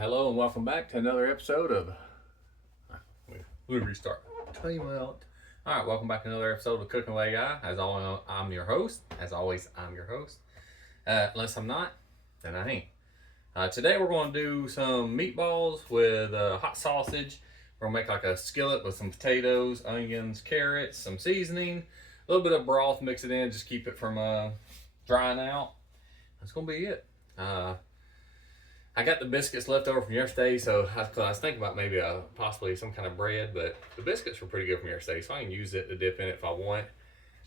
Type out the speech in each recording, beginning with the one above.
Hello and welcome back to another episode of. We'll restart. Tell you what. All right, welcome back to another episode of Cooking with AI. As always, I'm your host. Unless I'm not, then I ain't. Today we're going to do some meatballs with hot sausage. We're going to make like a skillet with some potatoes, onions, carrots, some seasoning, a little bit of broth, mix it in, just keep it from drying out. That's going to be it. I got the biscuits left over from yesterday, so I was thinking about maybe possibly some kind of bread, but the biscuits were pretty good from yesterday, so I can use it to dip in it if I want.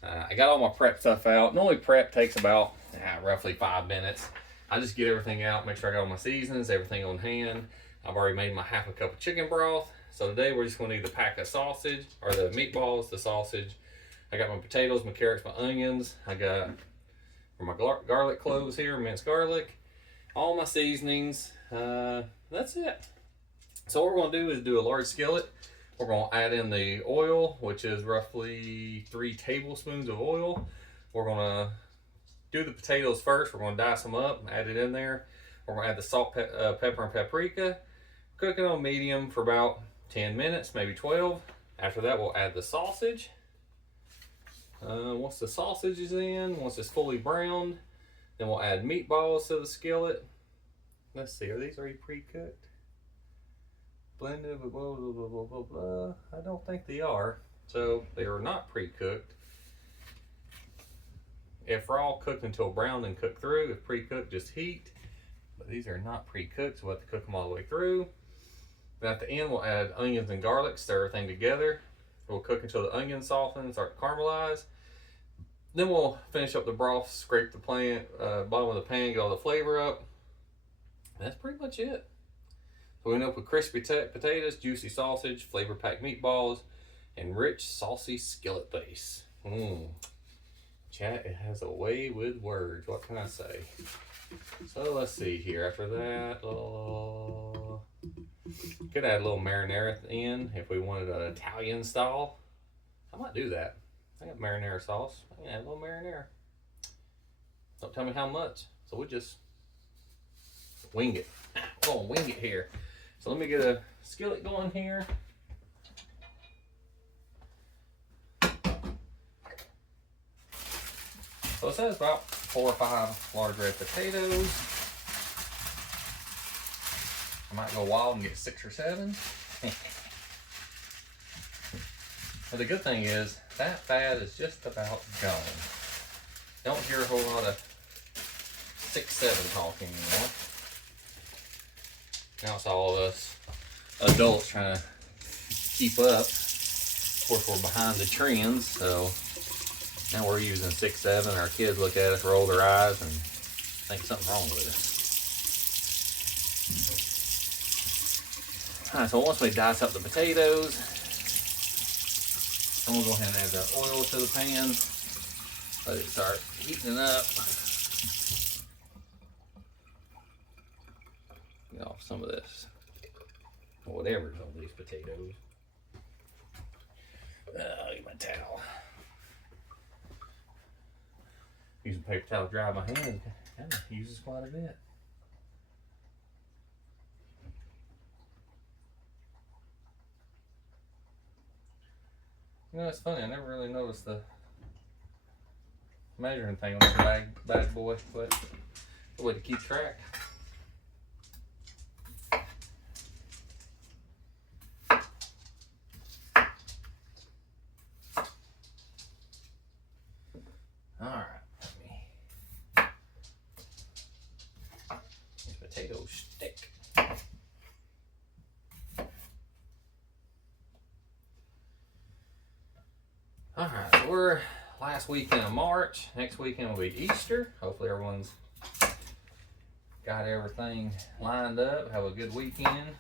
I got all my prep stuff out. Normally prep takes about roughly 5 minutes. I just get everything out, make sure I got all my seasonings, everything on hand. I've already made my half a cup of chicken broth. So today we're just going to need the pack of sausage, or the meatballs, the sausage. I got my potatoes, my carrots, my onions. I got my garlic cloves here, minced garlic. All my seasonings. That's it. So what we're going to do is do a large skillet. We're going to add in the oil, which is roughly 3 tablespoons of oil. We're going to do the potatoes first. We're going to dice them up, add it in there. We're going to add the salt, pepper, and paprika. Cook it on medium for about 10 minutes, maybe 12. After that, we'll add the sausage. Once the sausage is in, once it's fully browned, then we'll add meatballs to the skillet. Let's see, are these already pre-cooked? Blended, blah, blah, blah, blah, blah, blah. I don't think they are. So they are not pre-cooked. If raw, cooked until brown and cooked through. If pre-cooked, just heat. But these are not pre-cooked, so we'll have to cook them all the way through. Then at the end, we'll add onions and garlic, stir everything together. We'll cook until the onions soften and start to caramelize. Then we'll finish up the broth, scrape the bottom of the pan, get all the flavor up. That's pretty much it. So we end up with crispy potatoes, juicy sausage, flavor-packed meatballs, and rich, saucy skillet base. Chat, it has a way with words. What can I say? So let's see here. After that, could add a little marinara in if we wanted an Italian style. I might do that. I got marinara sauce. I can add a little marinara. Don't tell me how much. So we just wing it. We're gonna wing it here. So let me get a skillet going here. So it says about 4 or 5 large red potatoes. I might go wild and get 6 or 7. But the good thing is that fat is just about gone. Don't hear a whole lot of 6, 7 talk anymore. Now it's all of us adults trying to keep up. Of course, we're behind the trends, so now we're using 6, 7. Our kids look at us, roll their eyes, and think something's wrong with us. All right, so once we dice up the potatoes, then we'll go ahead and add the oil to the pan. Let it start heating up. Get off some of this, whatever's on these potatoes. Get my towel. Using paper towel to dry my hands. That uses quite a bit. You know, it's funny, I never really noticed the measuring thing on this bad boy, but the way to keep track. Alright, these potatoes stick. Alright, so we're last weekend of March. Next weekend will be Easter. Hopefully everyone's got everything lined up. Have a good weekend.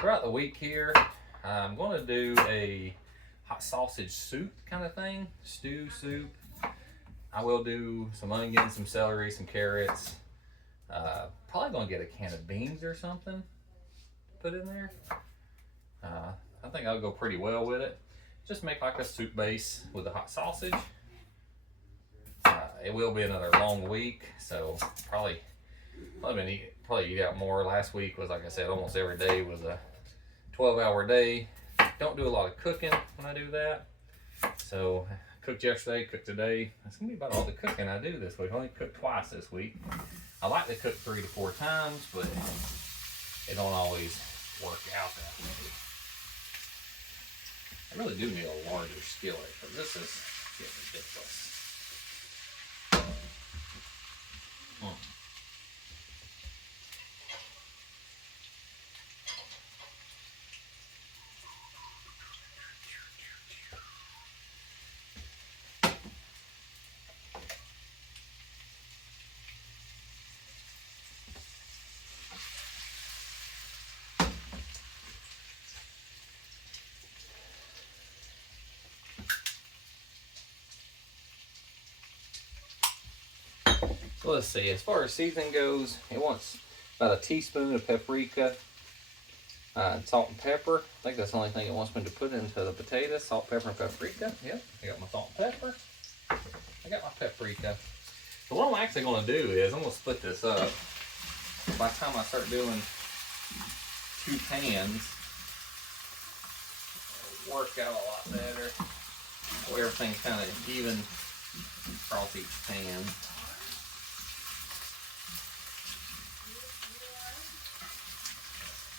Throughout the week here, I'm going to do a hot sausage soup kind of thing. Stew soup. I will do some onions, some celery, some carrots. Probably going to get a can of beans or something put in there. I think I'll go pretty well with it. Just make like a soup base with the hot sausage. It will be another long week, so probably probably eat out more. Last week was, like I said, almost every day was a 12-hour day. Don't do a lot of cooking when I do that. So cooked yesterday, cooked today. That's gonna be about all the cooking I do this week. I only cooked twice this week. I like to cook 3 to 4 times, but it don't always work out that way. I really do need a larger skillet, because this is getting ridiculous. So let's see, as far as seasoning goes, it wants about a teaspoon of paprika, salt and pepper. I think that's the only thing it wants me to put into the potatoes. Salt, pepper, and paprika. Yep, I got my salt and pepper. I got my paprika. So what I'm actually going to do is I'm going to split this up. By the time I start doing 2 pans, it'll work out a lot better. So everything's kind of even across each pan.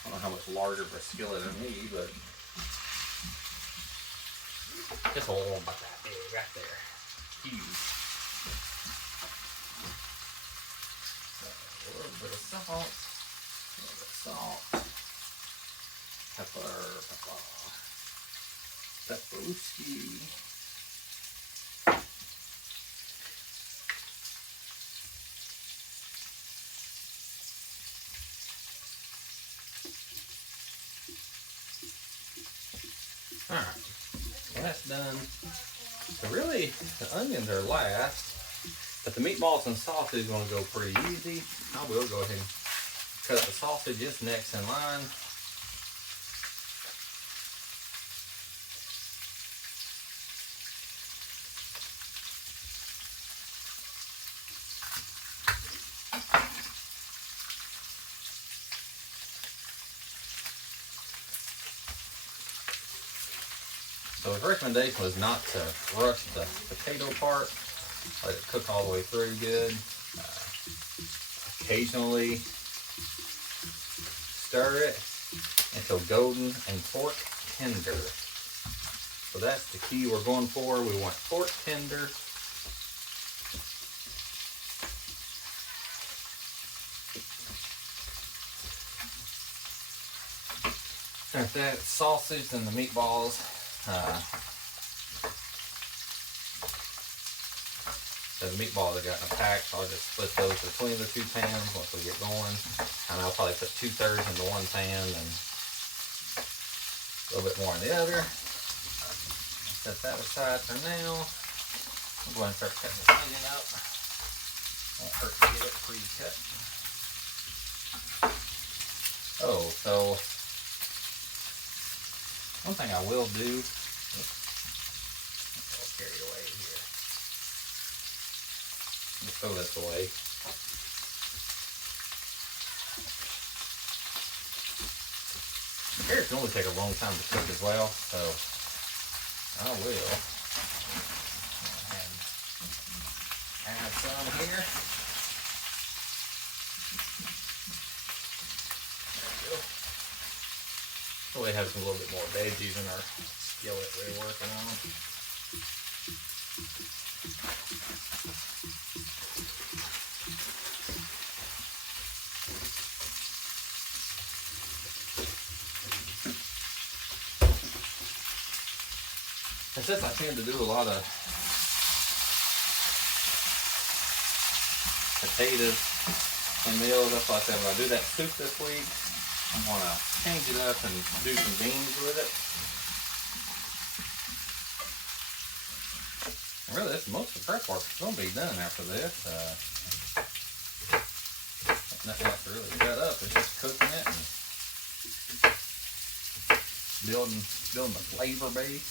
I don't know how much larger of a skillet I need, but just a little about that big right there. Huge. So a little bit of salt, pepperooski. Alright, well that's done. So really, the onions are last, but the meatballs and sausage is going to go pretty easy. I will go ahead and cut the sausage just next in line. So his recommendation was not to rush the potato part, let it cook all the way through good. Occasionally stir it until golden and fork tender. So that's the key we're going for. We want fork tender. After that, sausage and the meatballs. The meatballs I got in a pack, so I'll just split those between the 2 pans once we get going. And I'll probably put 2/3 into one pan and a little bit more in the other. Set that aside for now. I'm going to start cutting this onion up. Won't hurt to get it pre-cut. Oh, so one thing I will do, I'll carry it away here. Just throw this away. Carrots normally take a long time to cook as well, so I will add some here. There we go. So we have some little bit more veggies in our skillet we're working on. And since I tend to do a lot of potatoes and meals, that's why I said when I do that soup this week, I'm going to change it up and do some beans with it. And really, most of the prep work is going to be done after this. Nothing else to really cut up. It's just cooking it and building the flavor base.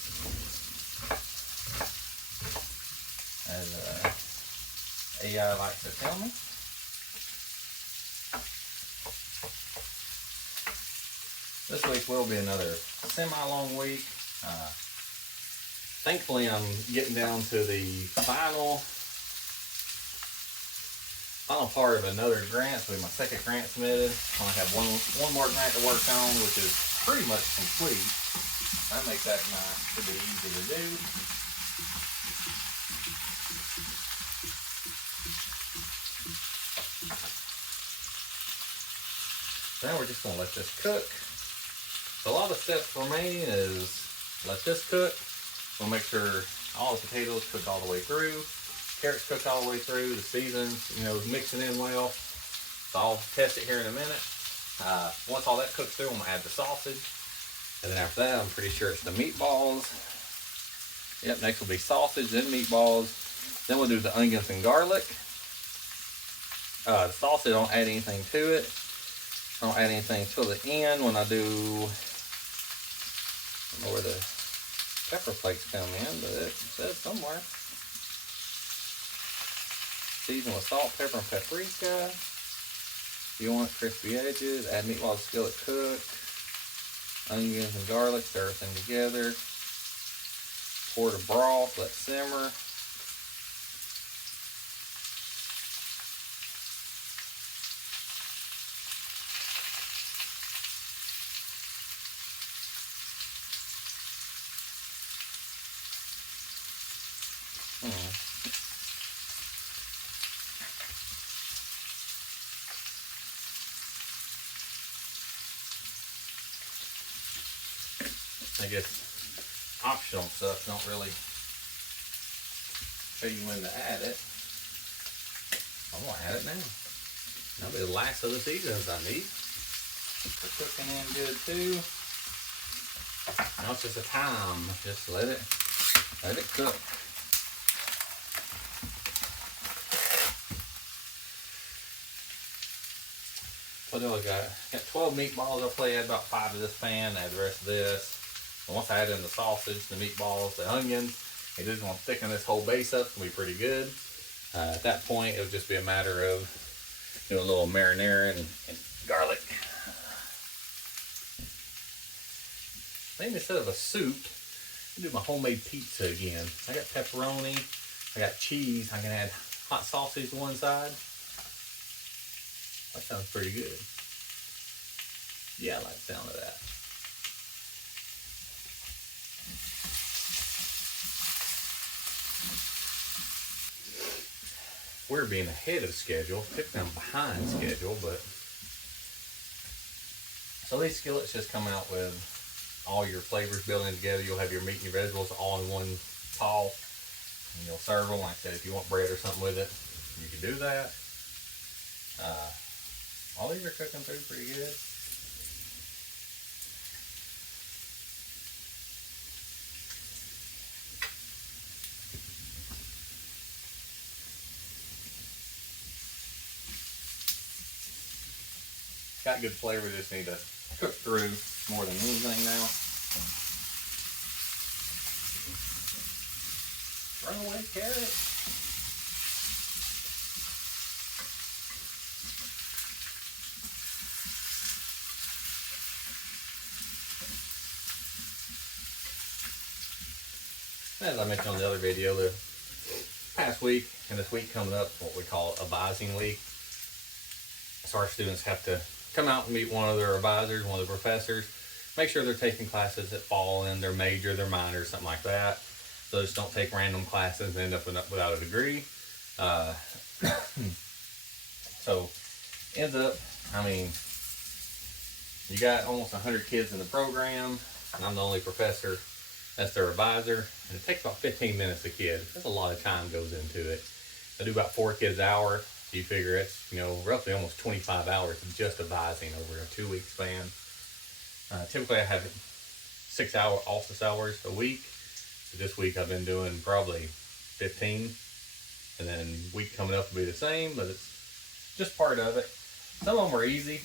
As AI likes to tell me. week will be another semi-long week. Thankfully, I'm getting down to the final part of another grant. So my second grant submitted. I only have one more grant to work on, which is pretty much complete. That makes that nice. Should be easy to do. Now we're just going to let this cook. So a lot of steps remaining is let this cook. We'll make sure all the potatoes cook all the way through. Carrots cook all the way through. The seasons, mixing in well. So I'll test it here in a minute. Once all that cooks through, I'm going to add the sausage. And then after that, I'm pretty sure it's the meatballs. Yep, next will be sausage, then meatballs. Then we'll do the onions and garlic. The sausage, I don't add anything to it. I don't add anything till the end when I do, I don't know where the pepper flakes come in, but it says somewhere. Season with salt, pepper, and paprika. If you want crispy edges, add meat while the skillet cook. Onions and garlic, stir everything together. Pour the broth, let simmer. I guess optional stuff don't really show you when to add it. I'm gonna add it now. That'll be the last of the seasons I need. They're cooking in good too. Now it's just a time. Just let it cook. What do I got? Got 12 meatballs. I'll probably add about 5 to this pan. Add the rest of this. And once I add in the sausage, the meatballs, the onions, it is going to thicken this whole base up. It's going to be pretty good. At that point, it'll just be a matter of doing a little marinara and garlic. Maybe instead of a soup, I'll do my homemade pizza again. I got pepperoni. I got cheese. I can add hot sausage to one side. That sounds pretty good. Yeah, I like the sound of that. We're being ahead of schedule. Typically I'm behind schedule, but so these skillets just come out with all your flavors building together. You'll have your meat and your vegetables all in one pot, and you'll serve them. Like I said, if you want bread or something with it, you can do that. All these are cooking through pretty good. Got good flavor, just need to cook through more than anything now. Runaway carrot. As I mentioned on the other video, the past week and this week coming up, what we call advising week. So our students have to come out and meet one of their advisors, one of the professors, make sure they're taking classes that fall in their major, their minor, something like that. So just don't take random classes and end up without a degree. So ends up, I mean, you got almost 100 kids in the program, and I'm the only professor that's their advisor, and it takes about 15 minutes a kid. That's a lot of time goes into it. I do about 4 kids an hour. So you figure it's, roughly almost 25 hours of just advising over a 2-week span. Typically I have 6 hour office hours a week. So this week I've been doing probably 15. And then week coming up will be the same, but it's just part of it. Some of them are easy.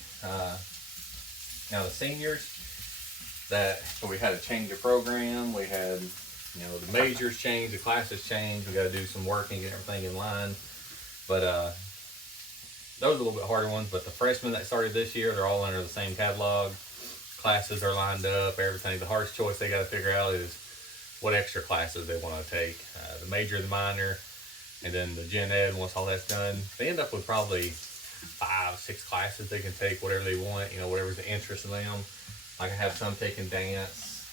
Now the seniors, so we had to change the program. We had, the majors change, the classes change. We got to do some work and get everything in line. But those are a little bit harder ones. But the freshmen that started this year, they're all under the same catalog. classes are lined up, everything. The hardest choice they got to figure out is what extra classes they want to take. The major, the minor, and then the gen ed. Once all that's done, they end up with probably 5, 6 classes they can take, whatever they want, you know, whatever's the interest of them. Like I have some taking dance,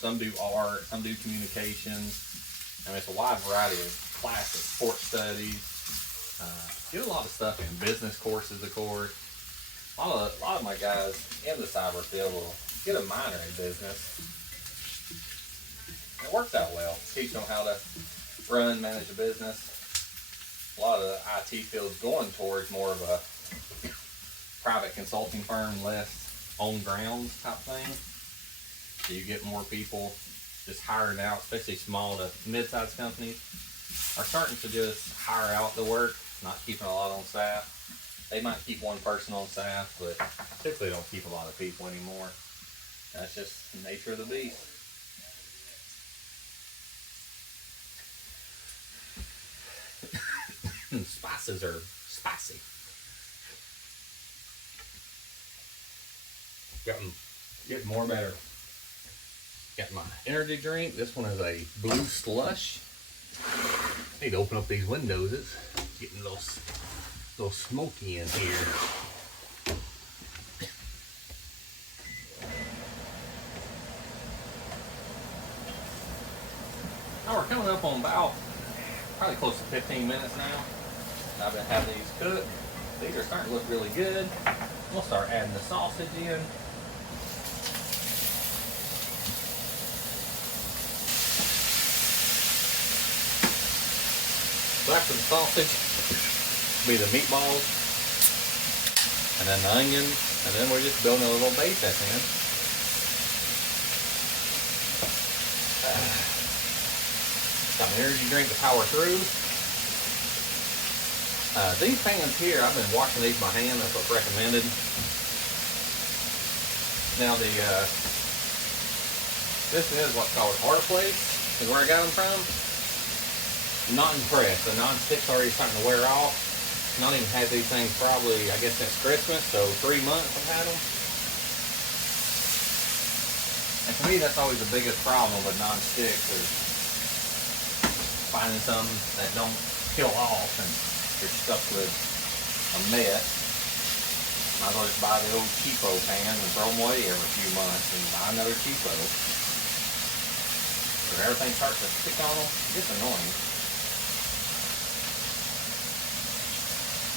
some do art, some do communications. I mean, it's a wide variety of classes, sports studies. Get a lot of stuff in business courses, of course. A lot of my guys in the cyber field will get a minor in business. It works out well. Teach them how to run, manage a business. A lot of the IT field's going towards more of a private consulting firm, less on grounds type thing. So you get more people just hiring out, especially small to mid-sized companies are starting to just hire out the work, not keeping a lot on staff. They might keep one person on staff, but typically don't keep a lot of people anymore. That's just the nature of the beast. Spices are spicy. Getting more better. Got my energy drink. This one is a blue slush. I need to open up these windows. It's getting a little smoky in here. Now we're coming up on about probably close to 15 minutes now. I've been having these cooked. These are starting to look really good. We'll start adding the sausage in. So after the sausage, be the meatballs, and then the onion, and then we're just building a little base at the end. Got an energy drink to power through. These pans here, I've been washing these by hand. That's what's recommended. Now this is what's called flakes, is where I got them from. Not impressed. The non-stick's already starting to wear off. Not even had these things probably, I guess, since Christmas, so 3 months I've had them. And for me, that's always the biggest problem with non-sticks is finding some that don't peel off and you're stuck with a mess. Might as well just buy the old cheapo pans and throw them away every few months and buy another cheapo. If everything starts to stick on them, it gets annoying.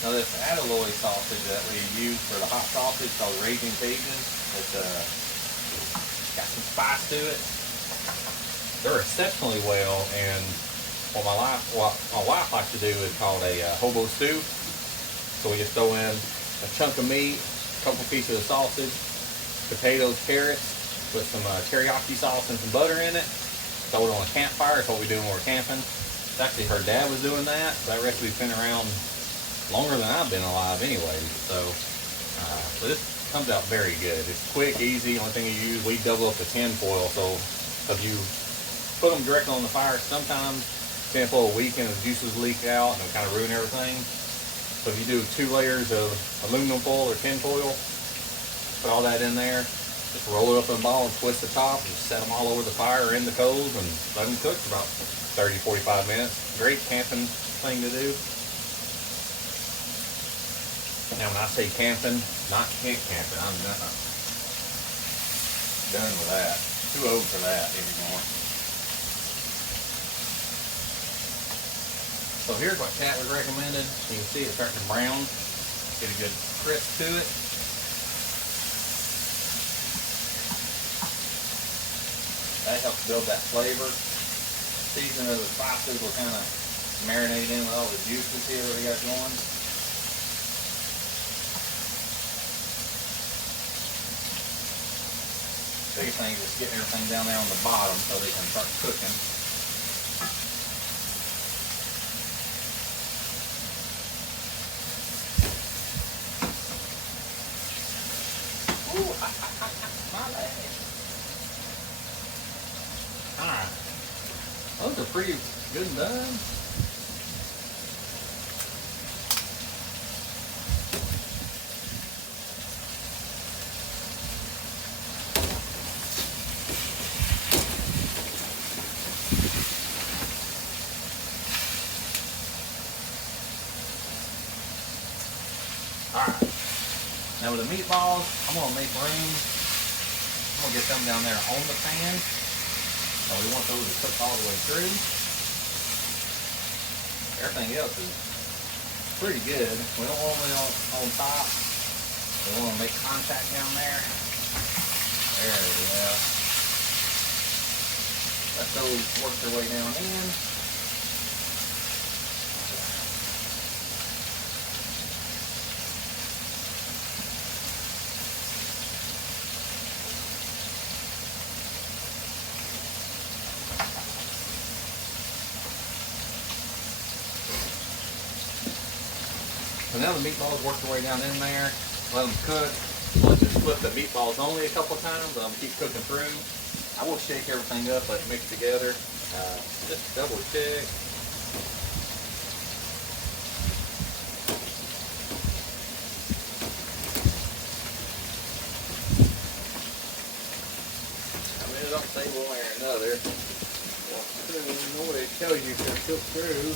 Now this addalloy sausage that we use for the hot sausage called Raging Cajun, it's got some spice to it. They're exceptionally well, and what my wife likes to do is called a hobo stew. So we just throw in a chunk of meat, a couple pieces of sausage, potatoes, carrots, put some teriyaki sauce and some butter in it. Throw it on a campfire. It's what we do when we're camping. It's actually her dad was doing that. That recipe's been around longer than I've been alive anyway. So this comes out very good. It's quick, easy. Only thing you use, we double up the tin foil. So if you put them directly on the fire, sometimes tin foil will weaken, the juices leak out and kind of ruin everything. So if you do 2 layers of aluminum foil or tin foil, put all that in there, just roll it up in a ball and twist the top and set them all over the fire or in the coals and let them cook for about 30-45 minutes. Great camping thing to do. Now when I say camping, not camp camping, I'm done with that. Too old for that anymore. So here's what Kat was recommended. You can see it's starting to brown. Get a good crisp to it. That helps build that flavor. Seasoning of the spices will kind of marinate in with all the juices here that we got going. Biggest thing is just getting everything down there on the bottom so they can start cooking. Ooh, my leg. Alright. Those are pretty good and done. Now with the meatballs, I'm gonna make room. I'm gonna get them down there on the pan. And we want those to cook all the way through. Everything else is pretty good. We don't want them on top. We want to make contact down there. There we go. Let those work their way down in. So now the meatballs work their way down in there. Let them cook. Let's just flip the meatballs only a couple times, but I'm gonna keep cooking through. I will shake everything up, let it mix together. Just double check. I mean, it don't say one way or another. Walk through, nobody tells you to cook through.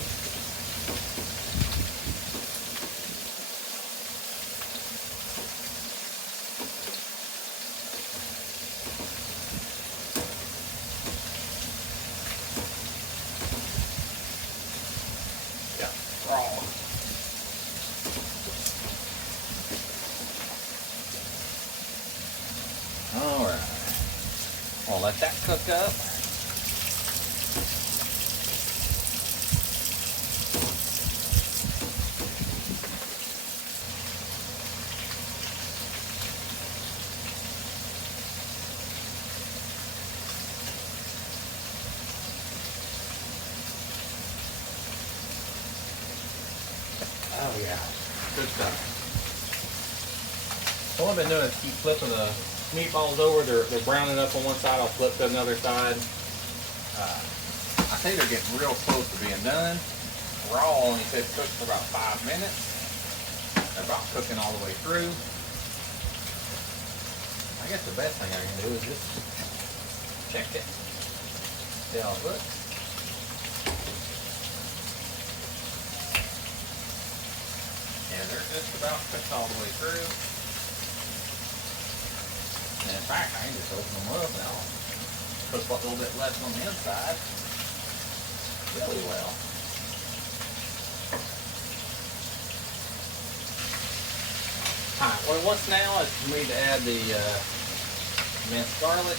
Alright, I'll let that cook up. Oh yeah, good stuff. So what I've been doing is keep flipping the meatballs over. They're browning up on one side. I'll flip to another side. I think they're getting real close to being done. Raw only said cook for about 5 minutes. They're about cooking all the way through. I guess the best thing I can do is just check it. See how it looks. Yeah, they're just about cooked all the way through. And in fact, I can just open them up and I'll cook a little bit less on the inside really well. Alright, what it wants now is for me to add the minced garlic.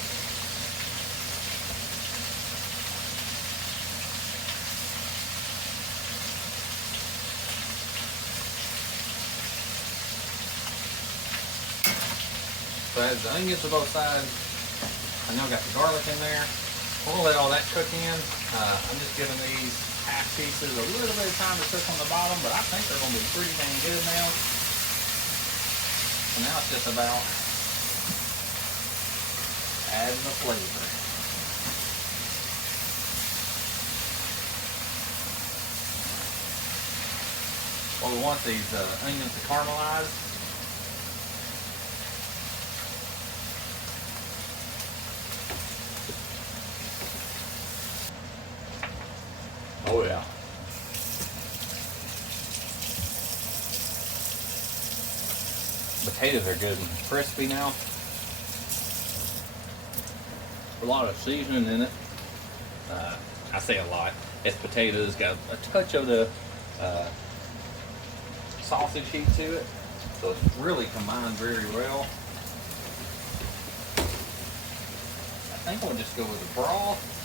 So as the onions are both sides, I now got the garlic in there. I'm gonna let all that cook in. I'm just giving these half pieces a little bit of time to cook on the bottom, but I think they're gonna be pretty dang good now. So now it's just about adding the flavor. Well, we want these onions to caramelize. Oh yeah. Potatoes are good and crispy now. A lot of seasoning in it. I say a lot. It's potatoes, got a touch of the sausage heat to it. So it's really combined very well. I think we'll just go with the broth.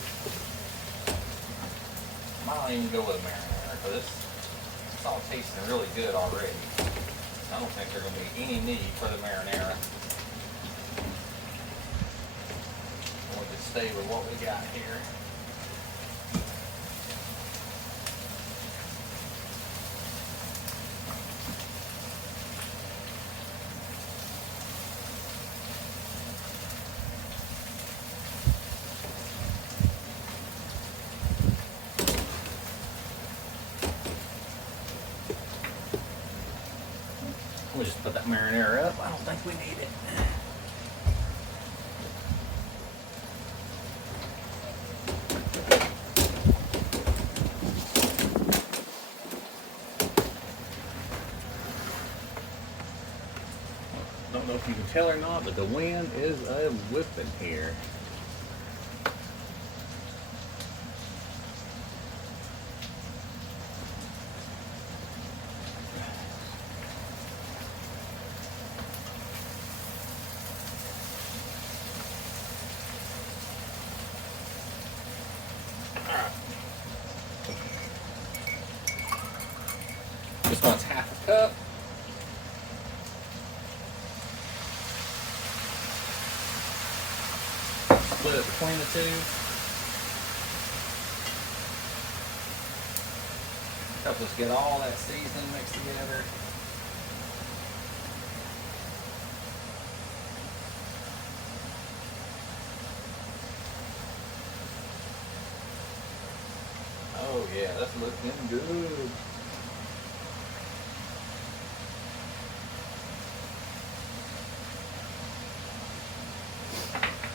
Might even go with a marinara because it's all tasting really good already. I don't think there's going to be any need for the marinara. We'll just stay with what we got here. We'll just put that marinara up. I don't think we need it. if you can tell or not, but the wind is a whipping here. This one's half a cup. Split it between the two. Helps us get all that seasoning mixed together. Oh yeah, that's looking good.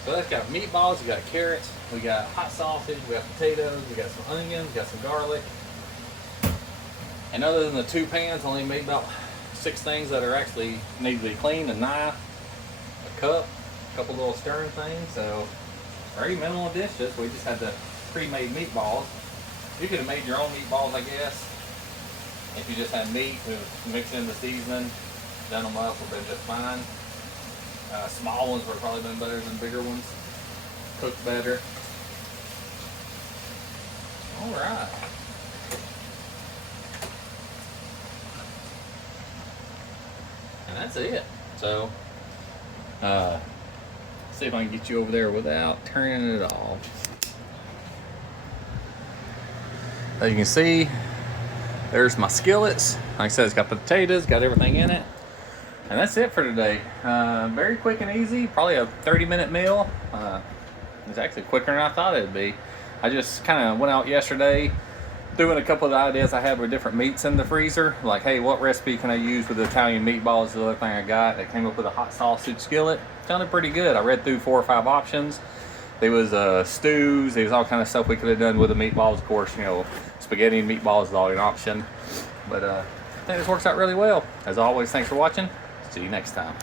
So that's got meatballs, we got carrots, we got hot sausage, we got potatoes, we got some onions, we got some garlic. And other than the 2 pans, I only made about 6 things that are actually need to be cleaned: a knife, a cup, a couple little stirring things. So very minimal dishes. We just had the pre-made meatballs. You could have made your own meatballs, I guess. If you just had meat, mix in the seasoning, done them up, would have been just fine. Small ones would have probably been better than bigger ones. Cooked better. All right. And that's it. So, see if I can get you over there without turning it off. As you can see, there's my skillets. Like I said, it's got the potatoes, got everything in it. And that's it for today. Very quick and easy, probably a 30-minute meal. It's actually quicker than I thought it'd be. I just kind of went out yesterday, threw in a couple of the ideas I had with different meats in the freezer. Like, hey, what recipe can I use with the Italian meatballs? The other thing I got, I came up with a hot sausage skillet. Sounded pretty good. I read through 4 or 5 options. There was stews, there was all kind of stuff we could have done with the meatballs. Of course, you know, spaghetti and meatballs is all an option. But I think this works out really well. As always, thanks for watching. See you next time.